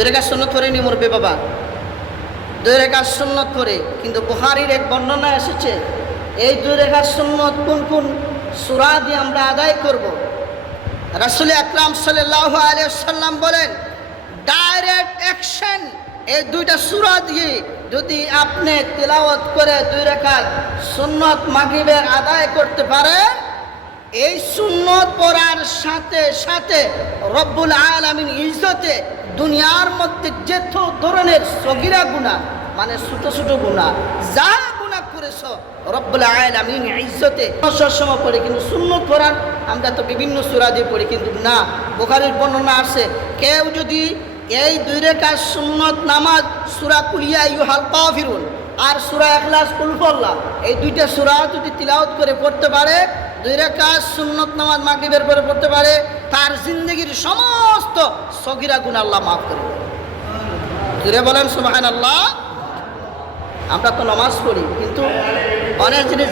দুই রাকাত সুন্নত করে নি মুরব্বি বাবা, দুই রাকাত সুন্নত করে। কিন্তু বুখারীর এক বর্ণনা এসেছে এই দুই রাকাত সুন্নত কোন কোন সূরা দিয়ে আমরা আদায় করব। রাসূল আকরাম সাল্লাল্লাহু আলাইহি ওয়াসাল্লাম বলেন, ডাইরেক্ট অ্যাকশন এই দুইটা সূরা দিয়ে যদি আপনি তিলাওয়াত করে দুই রাকাত সুন্নত মাগরিবের আদায় করতে পারেন, এই সুন্নত পড়ার সাথে সাথে রব্বুল আলামিন ইজ্জতে দুনিয়ার মধ্যে যত ধরনের সগীরা গুনাহ, মানে ছোট ছোট গুনাহ যা গুনাহ করেছ, রব্বুল আলামিন ইজ্জতে সময় পড়ে। কিন্তু সুন্নত পড়ার আমরা তো বিভিন্ন সূরা দিয়ে পড়ি, কিন্তু না, বুখারীর বর্ণনা আছে কেউ যদি এই দুই রাকাত সুন্নত নামাজ সূরা কুল ইয়া আইয়ুহাল কাফিরুন আর সূরা ইখলাস কুল হুয়াল্লাহ এই দুইটা সূরা যদি তিলাওয়াত করে পড়তে পারে, দুই রাকাত সুন্নত নামাজ মাগরিবের পরে পড়তে পারে, তার জিন্দেগির সমস্ত সগীরা গুনাহ আল্লাহ মাফ করে দেন। জোরে বলেন সুবহানাল্লাহ। আমরা তো নামাজ পড়ি কিন্তু অনেক জিনিস